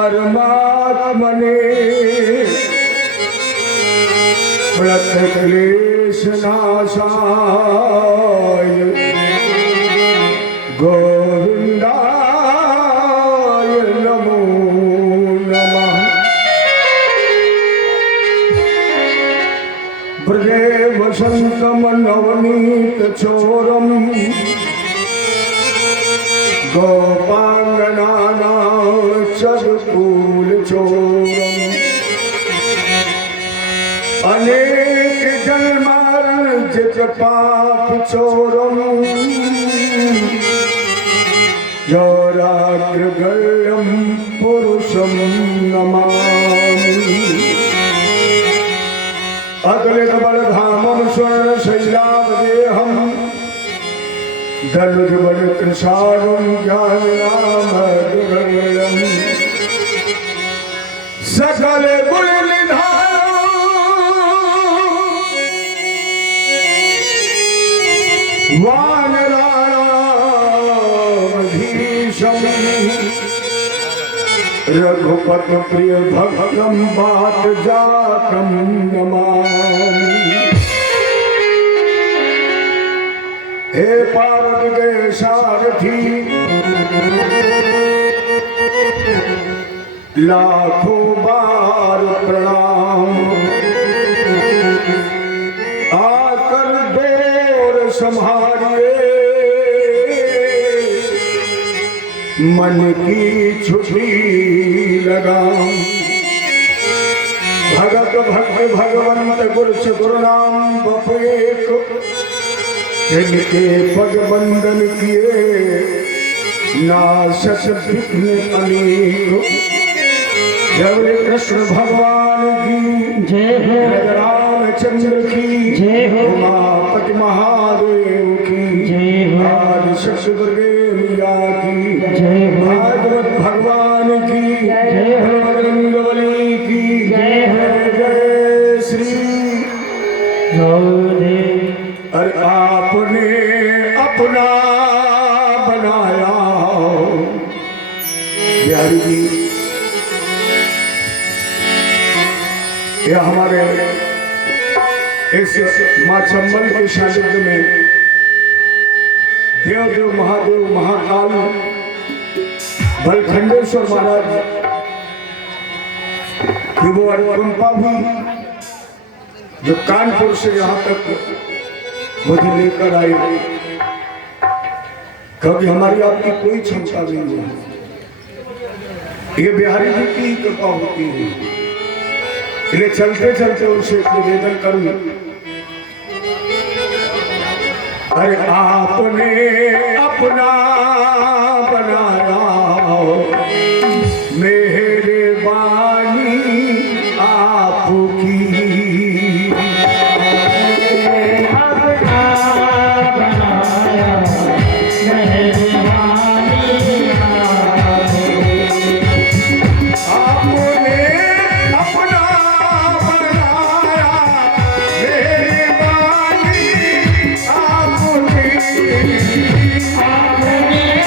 परमात्मने क्लेश नाशाय गोविंदाय नमो नमः। ब्रजे वसंतम नवनीत चोरम गोपांगना चदकूल चोरम अनेक जन्मार्जित पाप चोरम योराग्रगण्यं पुरुषं नमामि। अगलितबलधामं स्वर्णशैलावदेहं दलुजबलकृशालं ज्ञाननामग्रगण्यं सकल गुणनिधानं वानराणामधीशं रघुपति प्रिय भक्तं बात जातं नमामि। हे पार्वती के सारथी लाखों बार प्रणाम। आकर डोर संभालिए मन की छुट्टी लगाम। भगत भक्त भगवंत गुरु गुरुनाम बपेक इनके पग बंदन किए नाशक विघ्न अनेक। जय कृष्ण भगवान की जय हो, रामचंद्र की जय हो, उमापति महादेव की जय हो, आदि शक्ति दुर्गे मैया की जय हो, भागवत भगवान की जय हो, बजरंगबली की जय हो। जय श्री राधे। अरे आपने अपना बनाया बिहारी जी। यह हमारे इस माँ चंबल के सानिध्य में देव देव महादेव महाकाल बलखंडेश्वर महाराज की वो अनुकंपा भी जो कानपुर से यहाँ तक मुझे लेकर आए, क्योंकि हमारी आपकी कोई क्षमता नहीं है, ये बिहारी जी की कृपा होती है। इसलिए चलते चलते उनसे निवेदन करूं, अरे आपने अपना बनाया मेहरबानी आपकी। आपने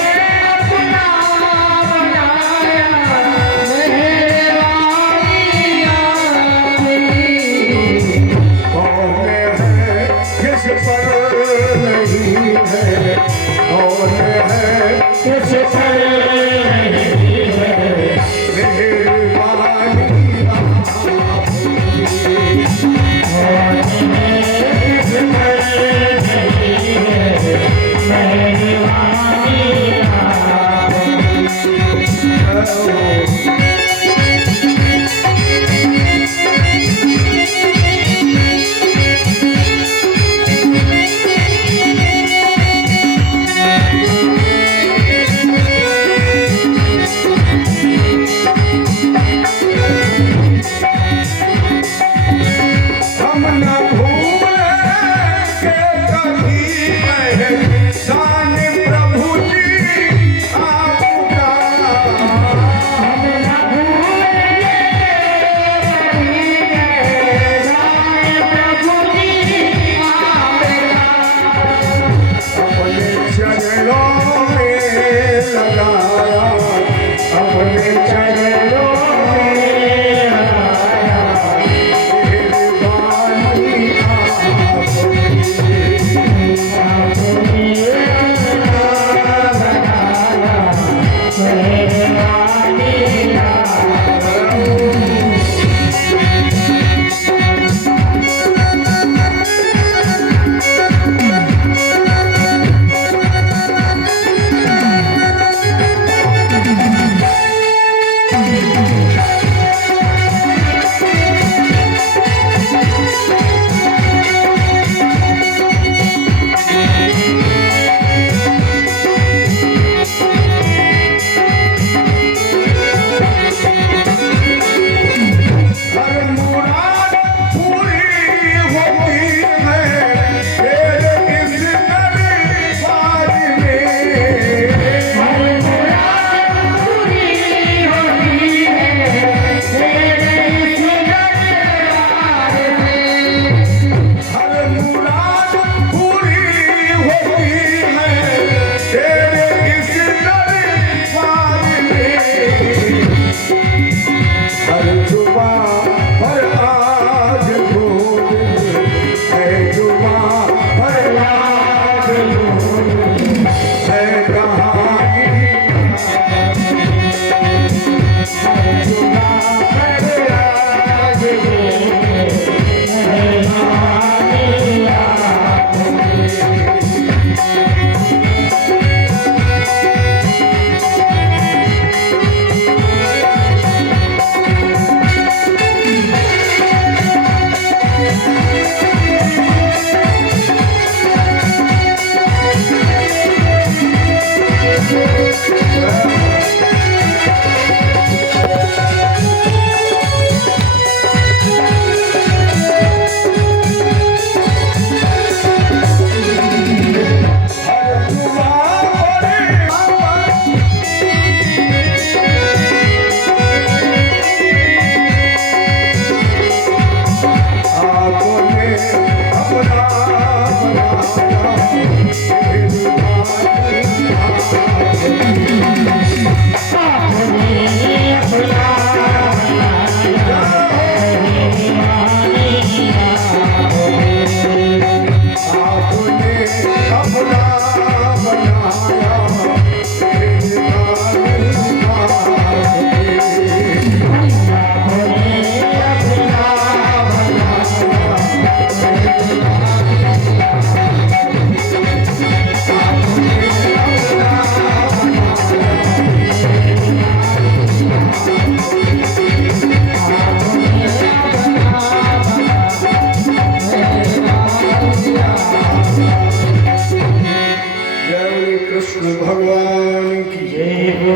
भगवान की जय हो।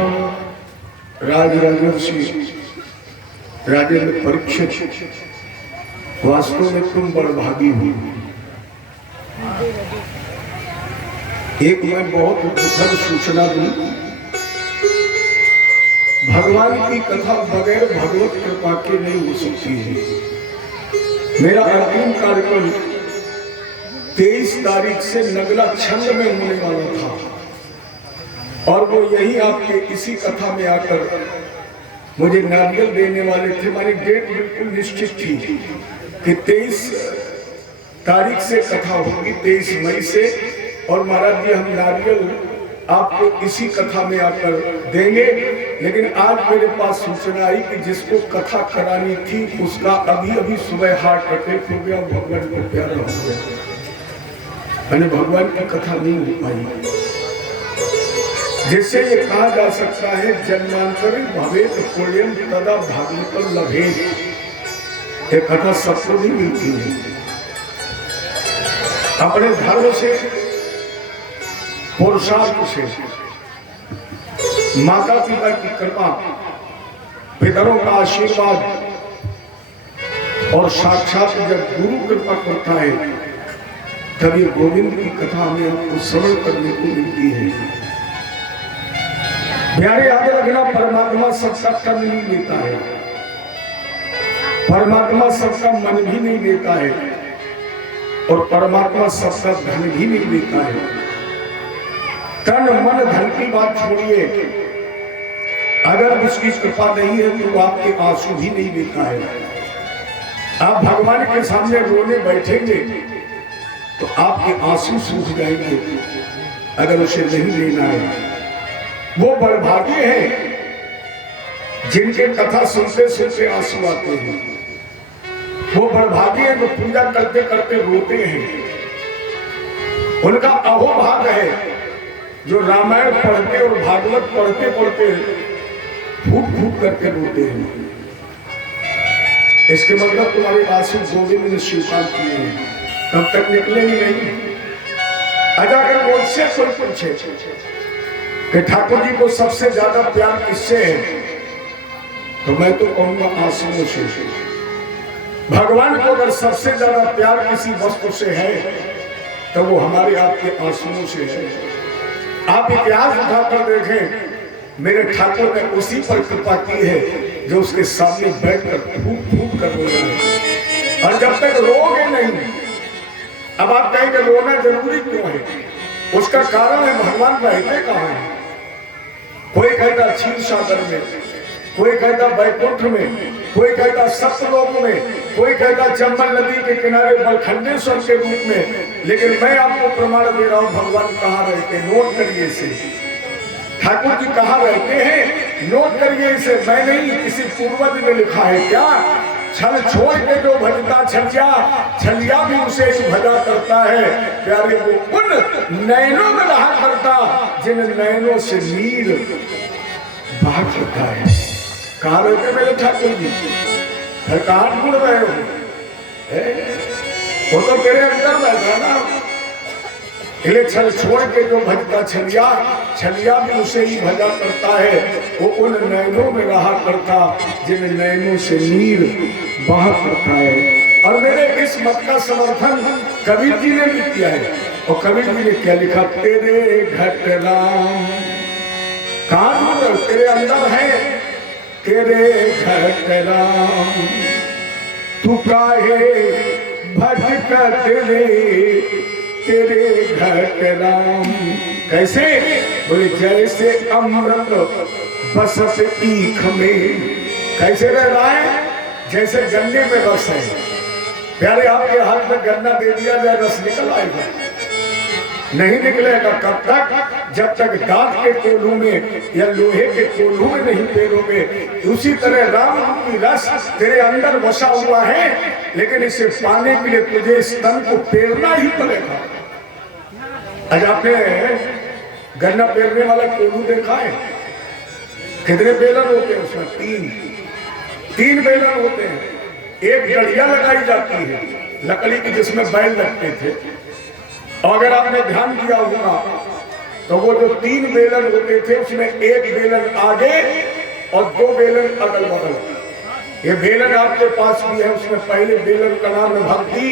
राजर्षि राजेंद्र परीक्षित, वास्तव में तुम बड़भागी हो। एक मैं बहुत दुखद सूचना दूं, भगवान की कथा बगैर भगवत कृपा के नहीं हो सकती है। मेरा अंतिम कार्यक्रम 23 तारीख से नगला छंद में होने वाला था और वो यही आपके इसी कथा में आकर मुझे नारियल देने वाले थे। हमारी डेट बिल्कुल निश्चित थी कि 23 तारीख से कथा होगी, 23 मई से, और महाराज जी हम नारियल आपको इसी कथा में आकर देंगे। लेकिन आज मेरे पास सूचना आई कि जिसको कथा करानी थी उसका अभी अभी सुबह हार्ट अटैक हो गया, भगवान को प्यारा हो गया। मैंने भगवान की कथा नहीं हो पाई, जिससे ये कहा जा सकता है जन्मांतरी भवेत पुण्यम तदा भागवतम लभेत। ये कथा सबको नहीं मिलती है। अपने धर्म से, पुरुषार्थ से, माता पिता की कृपा, पितरों का आशीर्वाद और साक्षात जब गुरु कृपा करता है तब ये गोविंद की कथा हमें आपको श्रवण करने को मिलती है। प्यारे याद रखना, परमात्मा सबका तन नहीं लेता है, परमात्मा सबका मन भी नहीं लेता है और परमात्मा सबका धन भी नहीं लेता है। तन मन धन की बात छोड़िए, अगर उसकी कृपा नहीं है तो आपके आंसू भी नहीं लेता है। आप भगवान के सामने रोने बैठेंगे तो आपके आंसू सूख जाएंगे अगर उसे नहीं लेना है। वो बड़भागे हैं जिनके कथा सुनते सुनते आंसू आते हैं। वो बड़भागे हैं जो पूजा करते करते रोते हैं। उनका अहोभाग है जो रामायण पढ़ते और भागवत पढ़ते पढ़ते फूट फूट करके रोते हैं। इसके मतलब तुम्हारे आंसू गोविंद ने स्वीकार किए हैं, तब तक निकलेंगे नहीं। अगर मुझसे कोई पूछे कि ठाकुर जी को सबसे ज्यादा प्यार किससे है, तो मैं तो कहूंगा आंसुओं से। भगवान को अगर सबसे ज्यादा प्यार किसी वस्तु से है तो वो हमारे आपके आंसुओं से है। आप इतिहास उठाकर देखें, मेरे ठाकुर ने उसी पर कृपा की है जो उसके सामने बैठकर फूट फूट कर रो रहे हैं। और जब तक रोगे नहीं, अब आप कहेंगे रोना जरूरी क्यों है? उसका कारण है भगवान रहते कहाँ है। कोई कहता क्षीर सागर में, कोई कहता बैकुंठ में, कोई कहता सप्तलोक में, कोई कहता चंबल नदी के किनारे बलखंडेश्वर के रूप में। लेकिन मैं आपको प्रमाण दे रहा हूं भगवान कहाँ रहते हैं, नोट करिए इसे। ठाकुर जी कहाँ रहते हैं, नोट करिए इसे। मैं नहीं, किसी पूर्वज ने लिखा है। क्या? छल छोड़ के जो भजता छलिया, छलिया भी उसे ही भजा करता है। प्यारे वो उन नैनों में रहा करता जिन नैनों से नीर बहा करता है। कहाँ रहते मेरे ठाकुर जी? घर कहाँ ढूंढ रहे हो? वो तो तेरे अंदर बैठा ना। छल छोड़ के जो भजता छलिया, छलिया भी उसे ही भजा करता है। वो उन नैनों में रहा करता जिन नैनों से नीर बहा करता है। और मेरे इस मत का समर्थन कबीर जी ने भी किया है। और कबीर जी ने क्या लिखा? तेरे घट राम कहाँ ढूंढ, तेरे अंदर है। तेरे घट राम तू काहे भटकत रे, तेरे घट राम। कैसे? बोले जैसे अमृत बसत ईख में। कैसे रह रहा है? जैसे गन्ने में रस है। प्यारे आपके हाथ में गन्ना दे दिया जाए, रस निकल आएगा? नहीं निकलेगा। कब तक? जब तक दांत के कोल्हू में या लोहे के कोल्हू में नहीं पेरोगे। उसी तरह राम की रस तेरे अंदर बसा हुआ है, लेकिन इसे पाने के लिए तुझे इस तन को पेरना ही पड़ेगा। आज आपने गन्ना पेरने वाला कोल्हू देखा है? कितने बेलन होते हैं उसमें? तीन बेलन होते हैं। एक गड़िया लगाई जाती है लकड़ी की, जिसमें बैल लगते थे। और अगर आपने ध्यान दिया होगा तो वो जो 3 बेलन होते थे उसमें एक बेलन आगे और 2 बेलन अगल बगल। ये बेलन आपके पास भी है, उसमें पहले बेलन का नाम है भक्ति,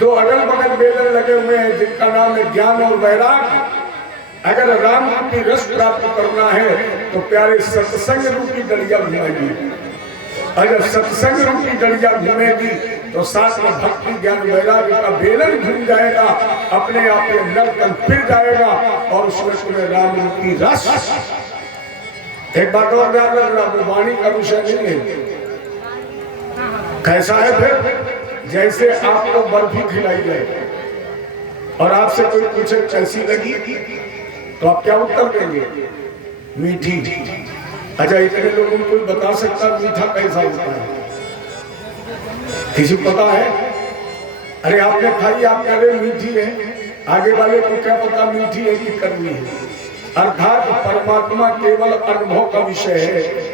2 अगल बगल बेलन लगे हुए हैं जिनका नाम है ज्ञान और वैराग्य। अगर राम रूपी रस प्राप्त करना है तो प्यारे सत्संग रूपी डलिया घुमाएगी। अगर सत्संग रूपी डलिया घूमेगी तो साथ में भक्ति ज्ञान वैराग्य का बेलन घूम जाएगा, अपने आप ये नलकन फिर जाएगा और उसमें तुम्हें राम रूपी रस। एक बात और याद रखना, वो वाणी का विषय नहीं है। कैसा है फिर? जैसे आपको बर्फी खिलाई जाए और आपसे कोई पूछे कैसी लगी तो आप क्या उत्तर देंगे? मीठी। अच्छा, इतने लोगों को कोई बता सकता मीठा कैसा होता है? किसी को पता है? अरे आपने खाई, आप कह रहे मीठी है, आगे वाले को क्या पता मीठी है कि कड़वी है? अर्थात परमात्मा केवल अनुभव का विषय है।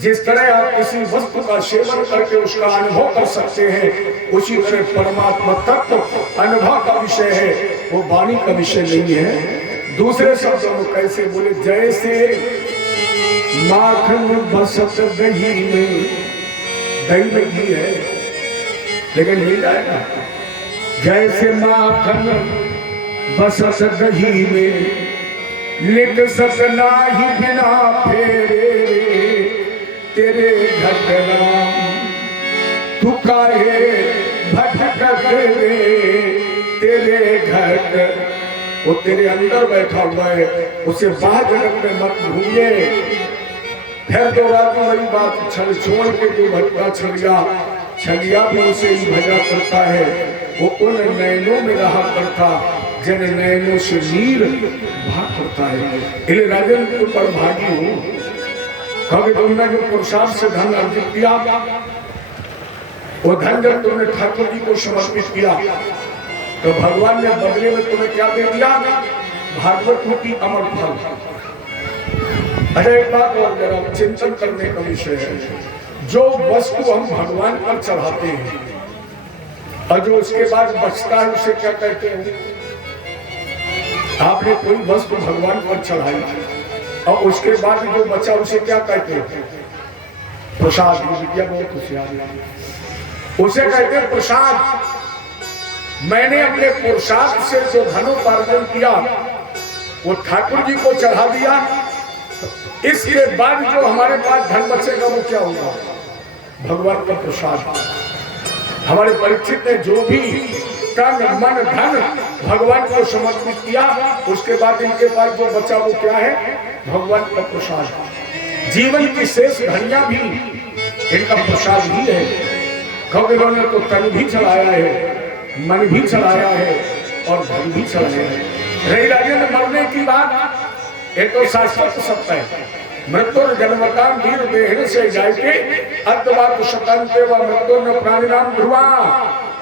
जिस तरह आप किसी वस्तु का सेवन करके उसका अनुभव कर सकते हैं, उसी तरह परमात्मा तत्व अनुभव का विषय है, वो वाणी का विषय नहीं है। दूसरे शब्दों में कैसे बोले? जैसे माखन बसत दही में, दही में घी है लेकिन मिल जाएगा। जैसे माखन बसत दही में, लिख सकना ही बिना फेरे तेरे घटना, तू काहे भटकत तेरे घट। वो तेरे अंदर बैठा हुआ है, उसे बाहर जगत में मत भूलिए। फिर दोहराती वही बात, छल छोड़ के जो भटका छलिया, छलिया भी उसे ही भजा करता है। वो उन नैनों में रहा करता जिन नैनों से नीर भाग करता है। इसलिए राजन के ऊपर भागी हूँ, कभी तुमने जो पुरुषार्थ से धन अर्जित किया, वो धन जब तुमने ठाकुर जी को समर्पित किया तो भगवान ने बदले में तुम्हें क्या दे दिया? भागवत रूपी अमर फल। अच्छा, एक बात और जरा चिंतन करने का विषय है, जो वस्तु हम भगवान पर चढ़ाते हैं और जो उसके बाद बचता है उसे क्या कहते हैं? आपने कोई वस्तु भगवान पर चढ़ाई और उसके बाद जो बचा उसे क्या कहते हैं? प्रसाद। विद्या बहुत होशियार, उसे कहते हैं प्रसाद। मैंने अपने पुरुषार्थ से जो धनोपार्जन किया वो ठाकुर जी को चढ़ा दिया, इसके बाद जो हमारे पास धन बचेगा वो क्या होगा? भगवान का प्रसाद। हमारे परीक्षित ने जो भी तन मन धन भगवान को समर्पित किया, उसके बाद इनके पास जो बचा वो क्या है? भगवान का प्रसाद। जीवन की शेष घड़ियां भी इनका प्रसाद ही है, क्योंकि इन्होंने तो तन भी चलाया है, मन भी चलाया है और धन भी चलाया है। रही राजेंद्र मरने की बात, ये तो शाश्वत सत्य है। मृत्यु जन्मताम वीर देह से जाके अद्वात शतंते व मृत्यु न प्राणिनाम ध्रुवा।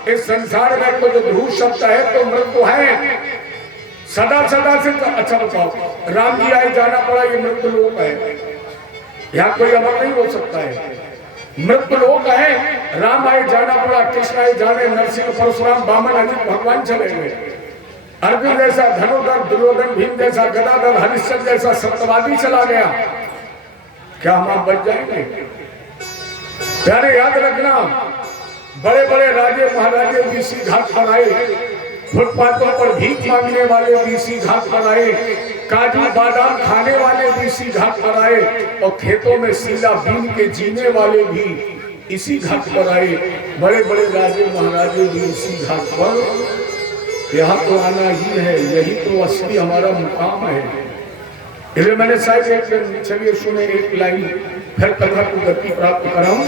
इस संसार में कोई जो ध्रुव शब्द है तो मृत्यु है सदा सदा से। तो अच्छा बताओ, राम जी आए जाना पड़ा, ये मृत्यु लोक है, यहाँ कोई अमर नहीं हो सकता है, मृत्यु लोक है। राम आए जाना पड़ा, कृष्ण आए जाने, नरसिंह परशुराम वामन अजित भगवान चले गए। अर्जुन जैसा धनुधर, दुर्योधन भीम जैसा गदाधर, हरिश्चंद्र जैसा सत्यवादी चला गया, क्या हम बच जाएंगे? प्यारे याद रखना, बड़े बड़े राजे महाराजे बीसी घाट पर आए, फुटपाथों पर भीख मांगने वाले बीसी घाट पर आए, काजू बादाम खाने वाले भी इसी घाट पर आए और खेतों में सीला बीन के जीने वाले भी इसी घाट पर आए। बड़े बड़े राजे महाराजे भी इसी घाट पर। यहाँ तो आना ही है, यही तो असली हमारा मुकाम है। इसलिए मैंने शायद एक, चलिए सुने एक लाइन, फिर कथा को गति प्राप्त कराऊं।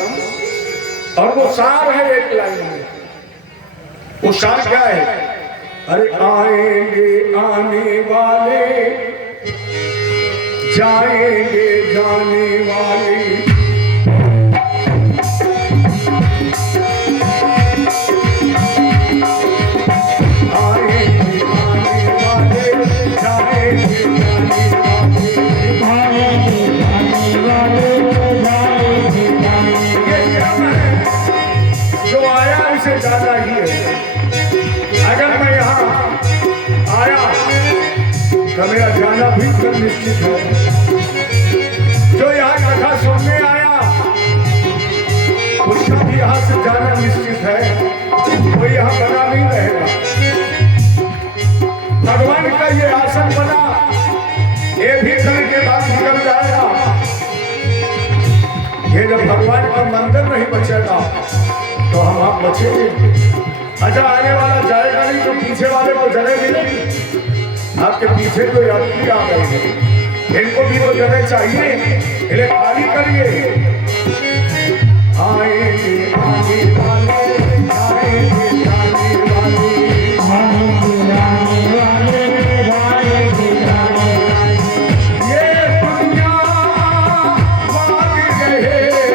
और वो सार है एक लाइन में। वो सार क्या है? अरे आएंगे आने वाले, जाएंगे जाने वाले, आएंगे आने वाले, जाएंगे जाने वाले, आएंगे जाने वाले, जाएंगे जाने वाले। जो आया उसे जाना ही है। अगर मैं यहाँ आया का मेरा जाना भी कल निश्चित है। जो यहाँ कथा सुनने आया उसका भी यहाँ से जाना निश्चित है, वो यहाँ बना नहीं रहेगा। भगवान का ये आसन बना, ये भी कल के बाद निकल जाएगा। ये जब भगवान का मंदिर नहीं बचेगा तो हम आप बचेंगे। अच्छा, आने वाला जाएगा नहीं तो पीछे वाले को जगह मिलेगी। आपके पीछे तो यात्री आ गए हैं, इनको भी तो जगह चाहिए, इन्हें खाली करिए। आएंगे आने वाले, आएंगे जाने वाले, आएंगे आने वाले, आएंगे जाने वाले। ये दुनिया बाकी रहेगी,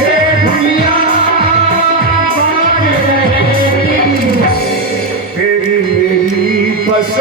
ये दुनिया बाकी रहेगी। तेरी मेरी बस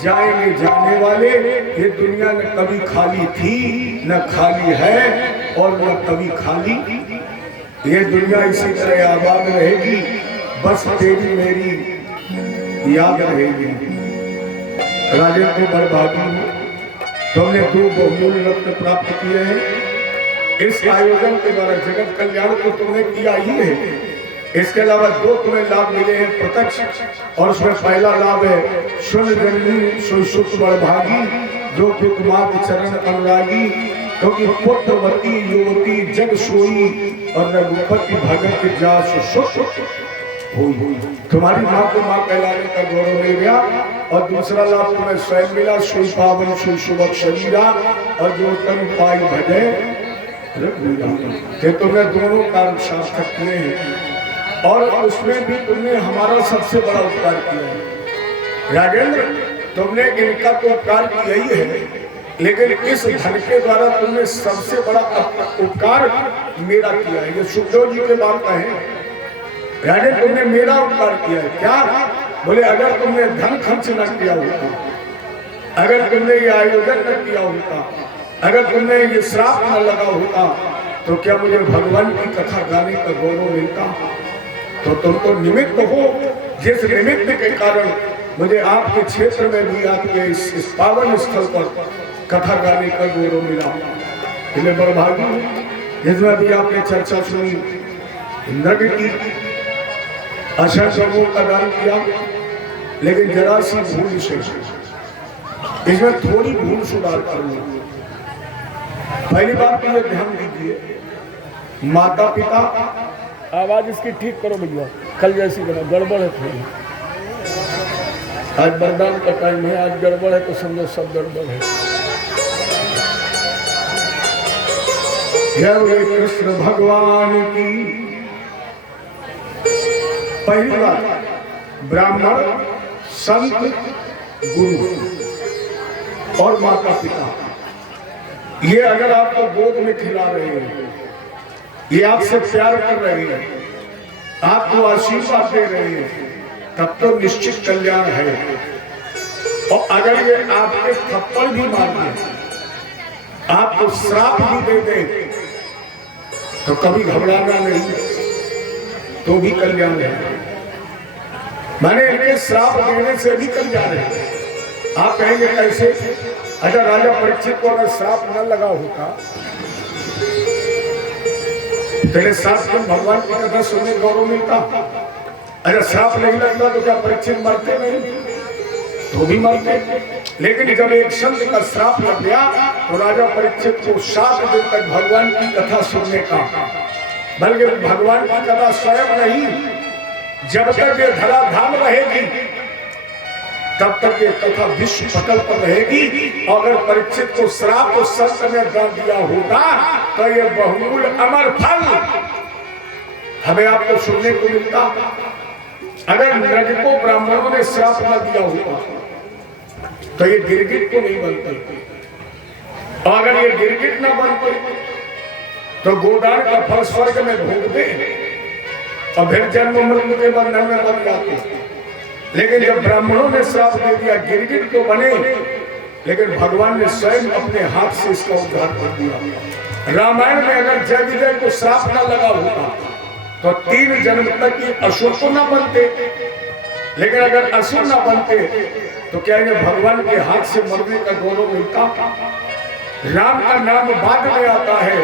जाएंगे जाने वाले। ये दुनिया न कभी खाली थी, न खाली है और न कभी खाली। ये दुनिया इसी तरह आबाद रहेगी, बस तेरी मेरी याद रहेगी। राजा को बर्बादी में तुमने 2 बहुमूल्य रत्न प्राप्त किए हैं। इस आयोजन के द्वारा जगत कल्याण को तुमने किया ही है। इसके अलावा 2 तुम्हें लाभ मिले हैं प्रत्यक्ष, और उसमें पहला लाभ है शून्य जननी सुख बड़भागी, जो मात्र चरण अनुरागी। क्योंकि पुत्रवती युवती जग सोई और रघुपति भगत जास सुख हुई। तुम्हारी माँ को माँ कहलाने का गौरव मिल गया। और दूसरा लाभ तुम्हें स्वयं मिला, सुई पावन सुई सुबह शरीरा, और जो तन पाई भजे कि तुमने दोनों कार्य सार्थक किए हैं। और उसमें भी तुमने हमारा सबसे बड़ा उपकार किया है। राजेंद्र, तुमने इनका तो उपकार किया ही है, लेकिन इस धन के द्वारा तुमने सबसे बड़ा उपकार मेरा किया है। ये सुखदेव जी के बात का है। राजेंद्र, तुमने मेरा उपकार किया है। क्या? बोले, अगर तुमने धन खर्च न किया होता, अगर तुमने ये आयोजन न किया होता, अगर तुमने ये श्राप न लगा होता, तो क्या मुझे भगवान की कथा गाने का गौरव मिलता? तो तुम तो निमित्त हो, जिस निमित्त के कारण मुझे आपके क्षेत्र में भी आपके इस पावन स्थल पर कथा गाने का गौरव मिला। इसलिए बड़भागी जिसमें भी आपने चर्चा सुनी, नृत्य की, असंख्यों का दान किया, लेकिन जरा सी भूल से इसमें थोड़ी भूल सुधार करूंगा। पहली बात तो ये ध्यान दीजिए, माता पिता, आवाज इसकी ठीक करो भैया, कल जैसी बना, गड़बड़ है थोड़ी। आज वरदान का टाइम है, आज गड़बड़ है तो समझो सब गड़बड़ है। जय कृष्ण भगवान की। पहली बात, ब्राह्मण, संत, गुरु और माता पिता, ये अगर आपको गोद में खिला रहे हैं, ये आपसे प्यार कर रहे हैं, आपको आशीर्वाद दे रहे हैं, तब तो निश्चित कल्याण है। और अगर ये आपके थप्पड़ भी मार दें, आपको श्राप भी दे दे, तो कभी घबराना नहीं, तो भी कल्याण है। मैंने इनके श्राप देने से भी कल्याण है। आप कहेंगे कैसे? अगर राजा परीक्षित को अगर श्राप न लगा होता, तेरे साथ में भगवान की कथा सुनने गौरव मिलता। अगर श्राप नहीं लगता तो क्या परीक्षित मरते नहीं? तो भी मरते। लेकिन जब एक संत का श्राप लग गया तो राजा परीक्षित को 7 दिन तक भगवान की कथा सुनने का, बल्कि भगवान की कथा स्वयं नहीं, जब तक ये धराधाम रहेगी तब तक ये कथा विश्व पटल पर रहेगी। अगर परीक्षित को श्राप को संत ने दे दिया होता तो ये बहुमूल्य अमर फल हमें आपको सुनने को मिलता। अगर नृग को ब्राह्मणों ने श्राप न दिया होता तो ये गिरगिट को नहीं बनते, और अगर ये गिरगिट न बनते तो गोदान का फल स्वर्ग में भोगते और फिर जन्म मृत्यु के बंधन में बन जाते। लेकिन जब ब्राह्मणों ने श्राप दे दिया गिरगिट को बने, लेकिन भगवान ने स्वयं अपने हाथ से इसका उद्धार कर दिया। रामायण में अगर जय विजय को श्राप न लगा होता तो 3 जन्म तक ये असुर को न बनते, लेकिन अगर असुर न बनते तो क्या इन्हें भगवान के हाथ से मरने का गौरव मिलता? राम का नाम बाद में आता है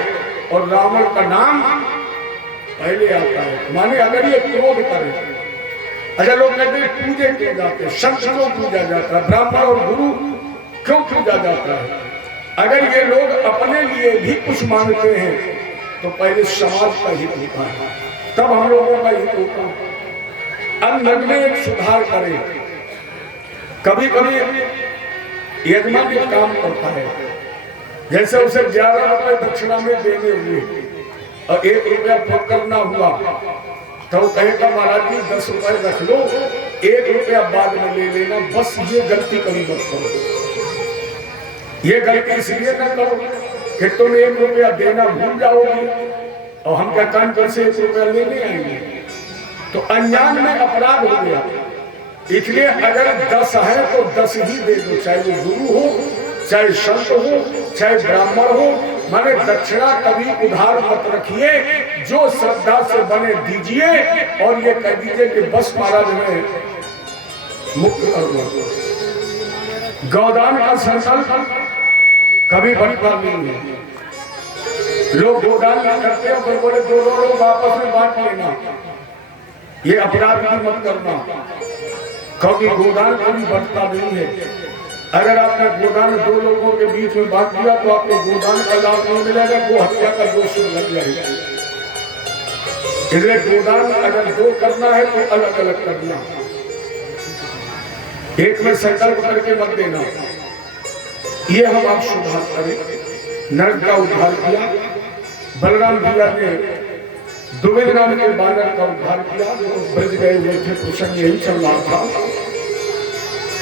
और रावण का नाम पहले आता है। माने अगर ये क्रोध करे, अच्छा लोग कहते हैं पूजे किए जाते, संत क्यों पूजा जाता है, ब्राह्मण और गुरु क्यों पूजा जाता है? अगर ये लोग अपने लिए भी कुछ मांगते हैं तो पहले समाज का हित होता है, तब हम लोगों का हित होता है। अन्न में एक सुधार करे। कभी कभी यजमान एक काम करता है, जैसे उसे 11 रुपए दक्षिणा में देने हुए और 1 रुपया फोन करना हुआ तो कहेगा महाराज जी 10 रुपए रख लो, 1 रुपया बाद में ले लेना, बस ये गलती कभी मत करो। ये गलती इसलिए न करो कि तुम 1 रुपया देना भूल जाओगे और हम क्या कान पर से 1 रुपया लेने आएंगे, तो अनजान में अपराध हो गया। इसलिए अगर 10 है तो 10 ही दे दो, चाहे वो गुरु हो, चाहे संत हो, चाहे ब्राह्मण हो। माने दक्षिणा कभी उधार मत रखिए, जो श्रद्धा से बने दीजिए और ये कह दीजिए कि बस महाराज में मुक्त कर दो। गौदान का संकल्प कभी बनता नहीं है। लोग गोदान का करते हैं फिर बोले 2 लोग आपस में बांट लेना, ये अपराध भी मत करना, क्योंकि गोदान कभी बनता नहीं है। अगर आपने गोदान 2 लोगों के बीच में बांट दिया तो आपको गोदान का लाभ नहीं मिलेगा, गो हत्या का दोष लग जाएगा। इसलिए गोदान अगर 2 करना है तो अलग अलग करना, एक में संकल्प करके मत देना। ये हम आप सुधार करें। नरक का उद्धार किया, बलराम भैया ने द्विविध नाम के बानर का उद्धार किया, ब्रज गए हुए थे, प्रसंग यही चल रहा था।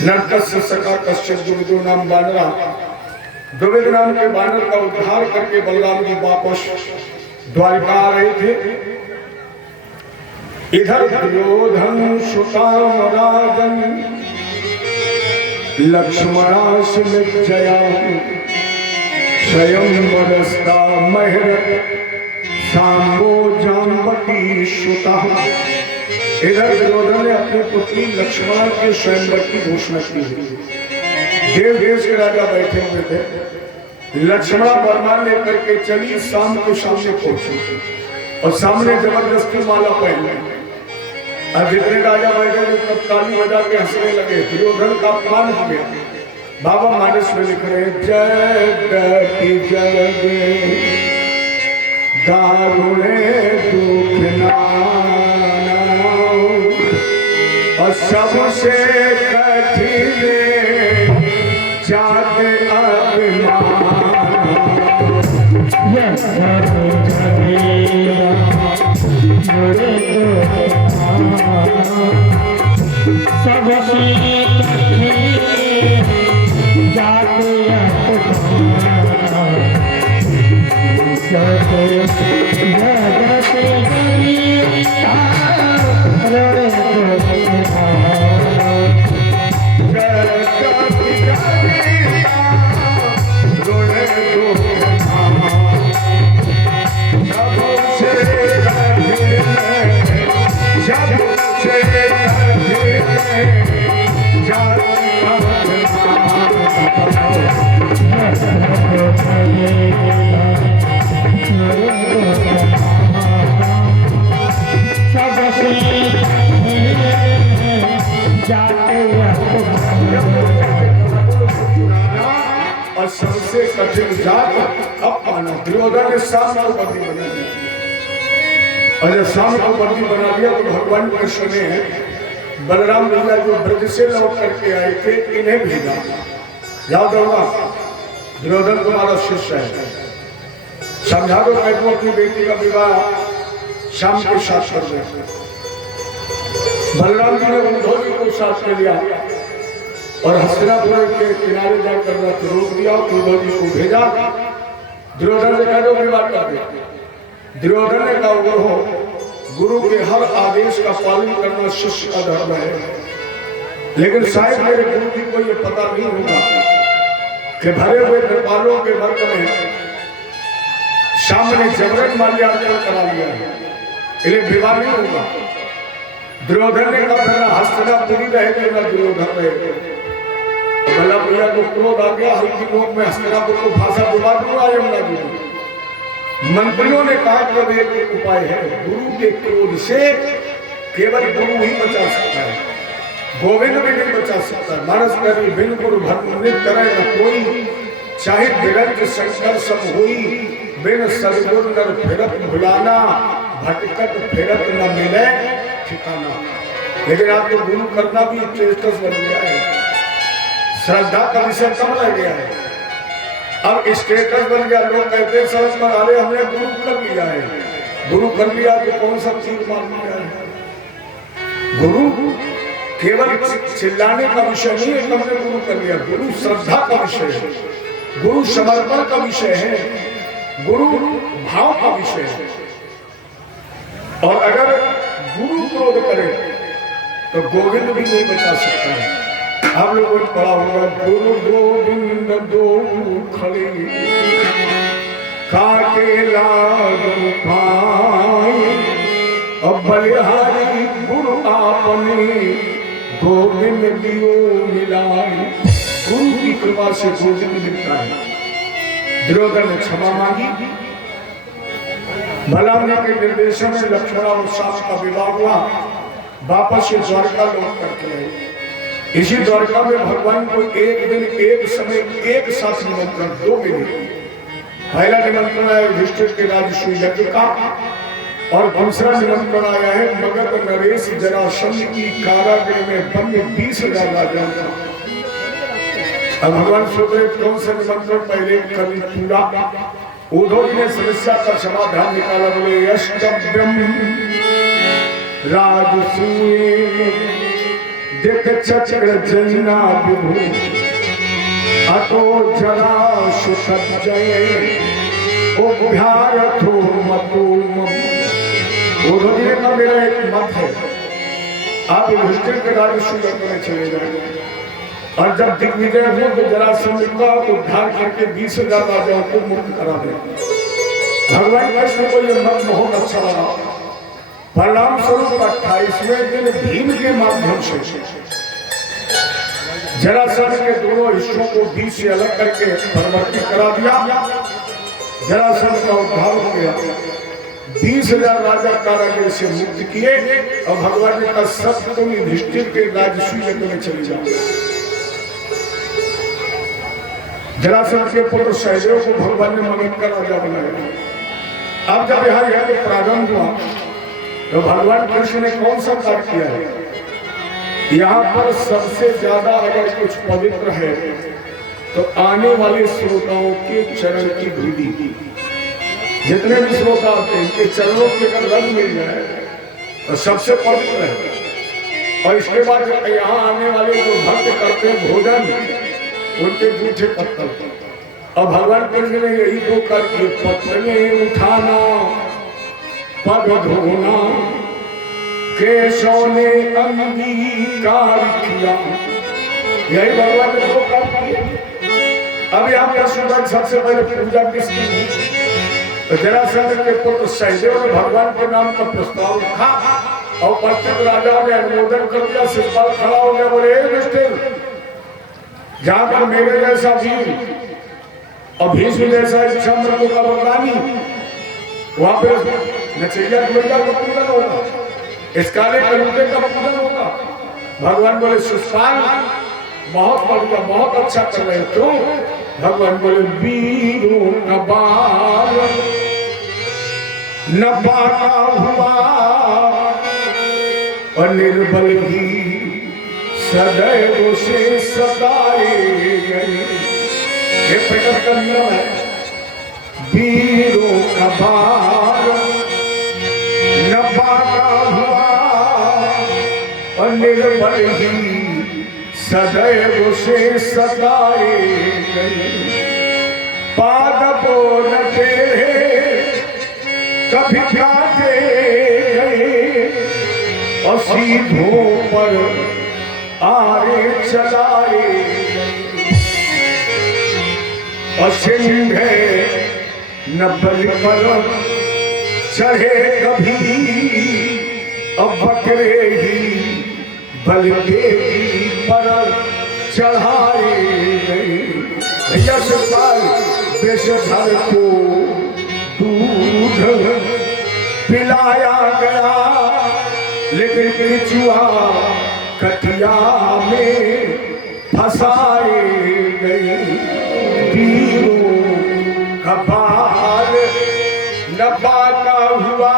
नरकस्य सखा कश्यप द्विविदो नाम बानरा, द्विविध नाम के बानर का उद्धार करके बलराम जी वापस द्वारिका आ रहे थे। इधर दुर्योधन सुताम राजन लक्ष्मणाश्रितया स्वयंवरस्ता महरत सांबो जाम्बती सुता। इधर दुर्योधन ने अपनी पुत्री लक्ष्मण के स्वयंवर की घोषणा की। देव देश के राजा बैठे हुए थे। लक्ष्मणा बरमान लेकर के चली, शाम के सामने पहुंची और सामने जबरदस्ती माला पहन ली। अब जितने राजा बैठे थे तब ताली बजा के हंसने लगे। दुर्योधन का अपमान हो गया। बाबा मानस में लिख रहे जय जय दारुणे दुखना और सबसे कठिन जात और सबसे कठिन जात अब पाना। दुर्योधन ने शाम को बंदी बना दिया और जब शाम को बंदी बना दिया तो भगवान कृष्ण ने बलराम भैया जो ब्रज से लौट करके आए थे इन्हें भेजा, जाओ दौड़ा दुर्योधन तुम्हारा शिष्य है, समझा दो मैं अपनी बेटी का विवाह शाम के साथ कर दे। बलराम जी ने उद्धव जी को साथ में लिया और हस्तिनापुर के किनारे जाकर रथ रोक दिया, उद्धव जी को भेजा। दुर्योधन से कह दो विवाह कर दे। दुर्योधन ने कहा वो गुरु के हर आदेश का पालन करना शिष्य का धर्म है, लेकिन शायद मेरे गुरु जी को ये पता नहीं होगा कि भरे हुए नेपालों के वर्ग में सामने जबरन माल्यार्पण करा लिया है, इसलिए विवाह नहीं होगा। दुर्योधन ने कहा हस्तिनापुरी रहेगा ना दुर्योधन रहेगा। भला भैया को क्रोध आ गया, हल्की नोक में हस्तिनापुर को भाषा विवाद हुआ यमुना जी। मंत्रियों ने कहा कि एक उपाय है, गुरु के क्रोध से केवल गुरु ही बचा सकता है, गोविंद भी नहीं बचा सकता। मानस करी बिन गुरु भ्रमित करे न कोई, चाहे विरंज शंकर सब होई, बिन सदगुरु नर फिरत भुलाना, भटकत फिरत न मिले ठिकाना। लेकिन आपको गुरु करना भी स्टेटस बन गया है, श्रद्धा का विषय कम रह गया है, अब स्टेटस बन गया। लोग कहते हैं समझ में आ रहे हमने गुरु कर लिया है, गुरु कर लिया तो कौन सा चीज मान लिया है। गुरु केवल चिल्लाने का विषय नहीं है, हमने गुरु कर लिया। गुरु श्रद्धा का विषय है, गुरु समर्पण का विषय है, गुरु भाव का विषय है। और अगर गुरु क्रोध करे तो गोविंद भी नहीं बचा सकता है। आप लोगों को पढ़ा होगा, गुरु गोविंद दो खड़े काके लागू पाए, अब बलिहारी गुरु आपने गोविंद दियो मिलाए। गुरु की कृपा से गोविंद मिलता है। दुर्योधन ने क्षमा मांगी, बलराम जी के निर्देशों में लक्ष्मण और श्याम का विवाह हुआ, वापस से द्वारका लौट करके आए। इसी द्वारका में भगवान को एक दिन एक समय एक साथ निमंत्रण, दो मिले। पहला निमंत्रण है युधिष्ठिर के राजसूय यज्ञ का, और दूसरा निमंत्रण आया है मगध नरेश जरासंध की कारागृह में बंद 20,000 राजाओं का। अब भगवान सोच रहे कौन सा निमंत्रण पहले कर पूरा। उद्धव जी ने समस्या का समाधान निकाला, बोले यष्टव्यम राजसूय देख चक्र जना विभु अतो जरा सुसज्जय उभ्यारथो मतो मम। उद्धव जी का मेरा एक मत है, आप युधिष्ठिर के राजसूय में चले जाएंगे, और जब दिग्विजय हो तो जरासंध का उद्धार करके 20,000 राजाओं को मुक्त करा दे। भगवान कृष्ण को यह मत बहुत अच्छा लगा। परिणाम स्वरूप 28वें दिन भीम के माध्यम से जरासंध के दोनों हिस्सों को 20 से अलग करके परिवर्तित करा दिया। जरासंध का उद्धार हो गया, 20,000 राजा कारागृह से मुक्त किए, और भगवान ने कहा सब तुम युधिष्ठिर के राजसूय यज्ञ में चले जाओ। जरासंध के पुत्र सहदेव को भगवान ने मगध का राजा बनाया। अब जब यहाँ यज्ञ प्रारंभ हुआ तो भगवान कृष्ण ने कौन सा कार्य किया है? यहाँ पर सबसे ज्यादा अगर कुछ पवित्र है तो आने वाले श्रोताओं के चरण की धूली, जितने भी श्रोता आते हैं इनके चरणों के अगर रंग मिल जाए तो सबसे पवित्र है। और इसके बाद यहाँ आने वाले जो भक्त करते हैं भोजन, उनके जूठे पत्थर, और भगवान कृष्ण ने यही तो कर पत्थर उठाना, पग धोना, केशव ने अंगीकार किया, यही भगवान ने दो कर किया। अब यहाँ पर सुबह सबसे पहले पूजा किसकी हुई? तो जरासंध के पुत्र सहदेव ने भगवान के नाम का प्रस्ताव रखा, और प्रत्येक राजा ने अनुमोदन कर दिया। शिवपाल खड़ा हो गया, बोले युधिष्ठिर, जहां पर मेरे जैसा वीर और भीष्म जैसा इच्छामृत का वरदानी, वहां पर नचैया गुड़िया का पूजन होगा, इस काले कलूटे का पूजन होगा। भगवान बोले शिवपाल बहुत बढ़िया, बहुत अच्छा कर रहे हो। भगवान बोले वीरों नबार नबाका हुआ और निर्बल भी सदैव से सताए गए। ये प्रकट करना है वीरों का भार न पाना हुआ और निर्बल ही सदैव से सताए गए। पादपों न तेरे कभी काटे गए और सीधों पर आरे चलाए और सिंह न बल पर चढ़े कभी अब बकरे ही बल देवी पर चढ़ाए गए। भैया सवाल बेशधर को दूध पिलाया गया लेकिन केचुआ कटिया में फंसाए गए। वीरों का बाल न पाता हुआ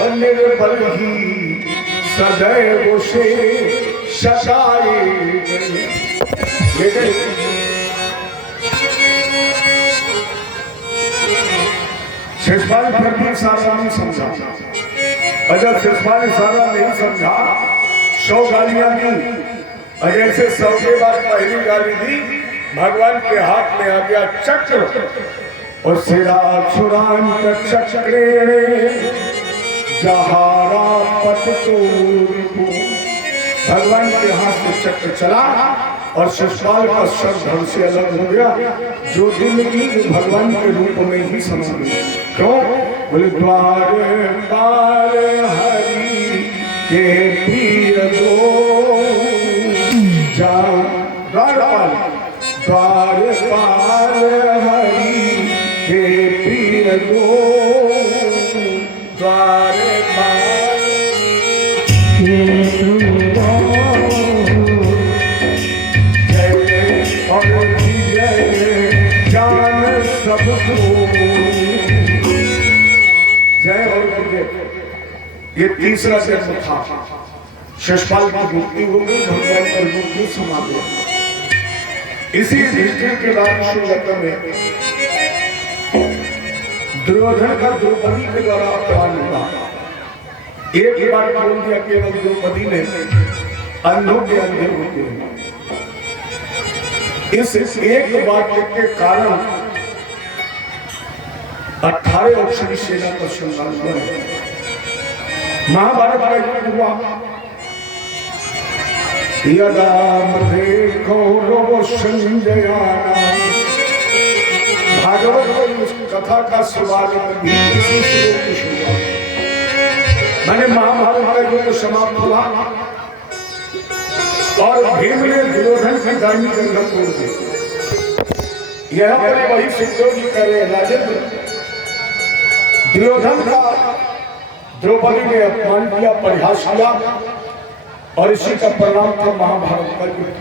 और निर्बल ही सदैव से सताए गए। लेकिन शिषपाल फिर भी सारा नहीं समझा। अजब शिषपाल सारा नहीं समझा, 100 गालियां दी और जैसे 100 के बाद पहली गाली दी भगवान के हाथ में आ गया चक्र और सिरा छुरान का चक्रे जहारा पट को भगवान के हाथ में चक्र चला और शिषपाल का शब्द धर्म से अलग हो गया। जो दिल की भगवान के रूप में ही समझ गई। क्यों? बोले द्वार पार हरि के पीर दो जाओ। द्वार पार हरि के पीर दो द्वार पार जान सबको जय और गुरुदेव। ये तीसरा जन्म था। शिषपाल की मुक्ति हो गई, भगवान की मुक्ति समा गई। इसी दृष्टि के बाद शुरुआत में दुर्योधन का द्रौपदी के द्वारा अपमान हुआ। एक बार बोल दिया केवल द्रौपदी ने अंधों के अंधे होते हैं। इस एक वाक्य के कारण 18 अक्षरी सेना पर संग्राम हुआ है। महाभारत का युद्ध हुआ। यदा मधे कौरव संजयाना। भागवत में उस कथा का शुभारंभ भी इसी श्लोक से हुआ। मैंने महाभारत का युद्ध समाप्त हुआ और भीम ने दुर्योधन की दाहिनी जंघा तोड़ दी। यह पर वही सिद्धोजी करे राजेंद्र। दुर्योधन का द्रौपदी ने अपमान किया, परिहास किया और इसी का परिणाम था महाभारत का युद्ध।